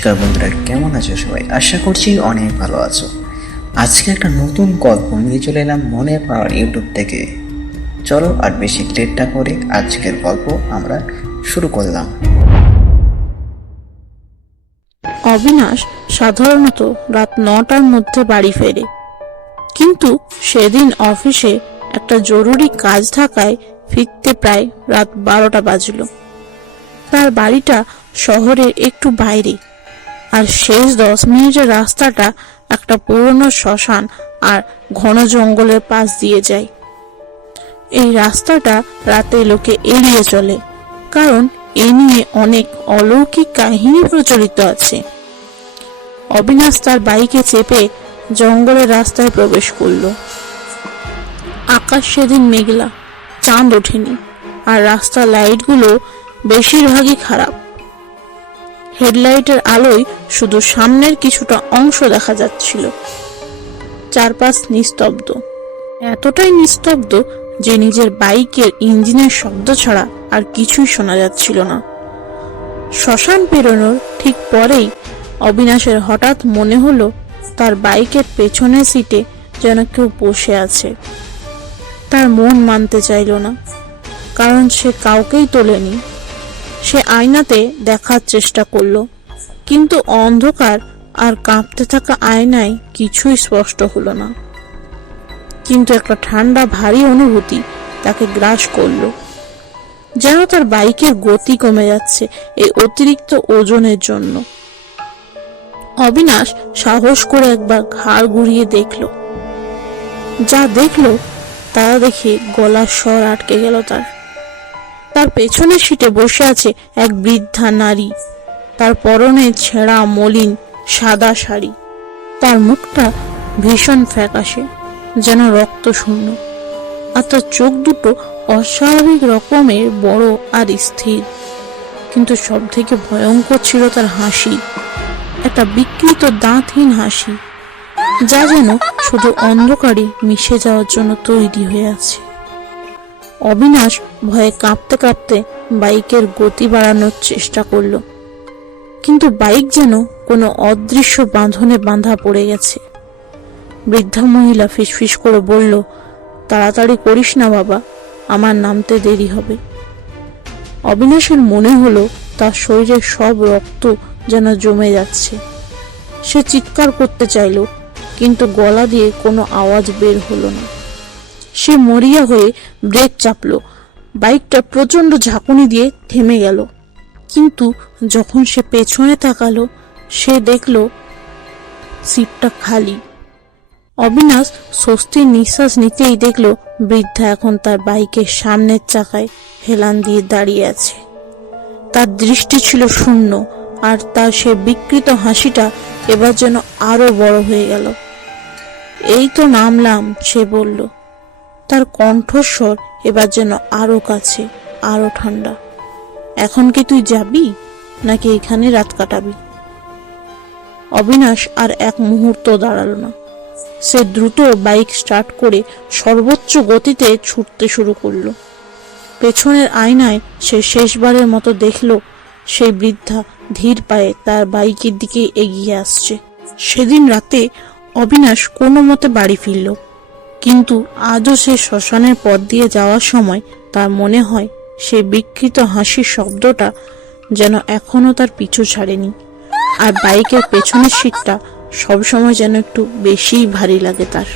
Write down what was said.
নমস্কার বন্ধুরা, কেমন আছো সবাই? আশা করছি অনেক ভালো আছো। আজকে একটা নতুন গল্প নিয়ে চলে এলাম মনে পাওয়ার ইউটিউব থেকে। চলো আর বেশি লেট করে আজকের গল্প আমরা শুরু করলাম। অবিনাশ সাধারণত রাত নটার মধ্যে বাড়ি ফেরে। কিন্তু সেদিন অফিসে একটা জরুরি কাজ থাকায় ফিরতে প্রায় রাত বারোটা বাজলো। তার বাড়িটা শহরের একটু বাইরে। আর শেষ দশ মিনিটের রাস্তাটা একটা পুরনো শ্মশান আর ঘন জঙ্গলের পাশ দিয়ে যায়। এই রাস্তাটা রাতে লোকে এড়িয়ে চলে, কারণ এ নিয়ে অনেক অলৌকিক কাহিনী প্রচলিত আছে। অবিনাশ তার বাইকে চেপে জঙ্গলের রাস্তায় প্রবেশ করল। আকাশ সেদিন মেঘলা, চাঁদ ওঠেনি, আর রাস্তার লাইটগুলো বেশিরভাগই খারাপ। হেডলাইটের আলোয় শুধু সামনের কিছুটা অংশ দেখা যাচ্ছিল। চারপাশ নিস্তব্ধ। এতটাই নিস্তব্ধ যে নিজের বাইকের ইঞ্জিনের শব্দ ছাড়া আর কিছুই শোনা যাচ্ছিল না। শ্মশান পেরোনোর ঠিক পরেই অবিনাশের হঠাৎ মনে হলো তার বাইকের পেছনের সিটে যেন কেউ বসে আছে। তার মন মানতে চাইল না, কারণ সে কাউকেই তোলেনি। সে আয়নাতে দেখার চেষ্টা করল। কিন্তু অন্ধকার আর কাঁপতে থাকা আয়নায় কিছুই স্পষ্ট হলো না। কিন্তু একটা ঠান্ডা, ভারী অনুভূতি তাকে গ্রাস করল। যেন তার বাইকের গতি কমে যাচ্ছে এই অতিরিক্ত ওজনের জন্য। অবিনাশ সাহস করে একবার ঘাড় ঘুরিয়ে দেখল। যা দেখল, তা দেখে গলার স্বর আটকে গেল তার। তার পেছনের সিটে বসে আছে এক বৃদ্ধা নারী। তার পরনে ছেঁড়া মলিন সাদা শাড়ি। তার মুখটা ভীষণ ফ্যাকাশে, যেন রক্ত শূন্য আর তার চোখ দুটো অস্বাভাবিক রকমের বড় আর স্থির। কিন্তু সব থেকে ভয়ঙ্কর ছিল তার হাসি, একটা বিকৃত দাঁতহীন হাসি, যা যেন শুধু অন্ধকারে মিশে যাওয়ার জন্য তৈরি হয়ে আছে। অবিনাশ ভয়ে কাঁপতে কাঁপতে বাইকের গতি বাড়ানোর চেষ্টা করল। কিন্তু বাইক যেন কোনো অদৃশ্য বাঁধনে বাঁধা পড়ে গেছে। বৃদ্ধা মহিলা ফিসফিস করে বলল, তাড়াতাড়ি করিস না বাবা, আমার নামতে দেরি হবে। অবিনাশের মনে হলো, তার শরীরের সব রক্ত যেন জমে যাচ্ছে। সে চিৎকার করতে চাইল, কিন্তু গলা দিয়ে কোনো আওয়াজ বের হলো না। সে মরিয়া হয়ে ব্রেক চাপলো। বাইকটা প্রচণ্ড ঝাঁকুনি দিয়ে থেমে গেল। কিন্তু যখন সে পেছনে তাকালো, সে দেখল সিটটা খালি। অবিনাশ স্বস্তির নিঃশ্বাস নিতেই দেখল বৃদ্ধা এখন তার বাইকের সামনের চাকায় হেলান দিয়ে দাঁড়িয়ে আছে। তার দৃষ্টি ছিল শূন্য, আর তার সে বিকৃত হাসিটা এবার যেন আরও বড় হয়ে গেল। এই তো নামলাম, সে বলল। তার কণ্ঠস্বর এবার যেন আরও কাছে, আরও ঠান্ডা। এখন কি তুই যাবি, নাকি এখানে রাত কাটাবি? অবিনাশ আর এক মুহূর্ত দাঁড়াল না। সে দ্রুত বাইক স্টার্ট করে সর্বোচ্চ গতিতে ছুটতে শুরু করল। পেছনের আয়নায় সে শেষবারের মতো দেখল, সেই বৃদ্ধা ধীর পায়ে তার বাইকের দিকে এগিয়ে আসছে। সেদিন রাতে অবিনাশ কোনো মতে বাড়ি ফিরল। কিন্তু আজও সে শ্মশানের পথ দিয়ে যাওয়ার সময় তার মনে হয় সে বিকৃত হাসির শব্দটা যেন এখনও তার পিছু ছাড়েনি। আর বাইকের পেছনের সিটটা সবসময় যেন একটু বেশিই ভারী লাগে তার।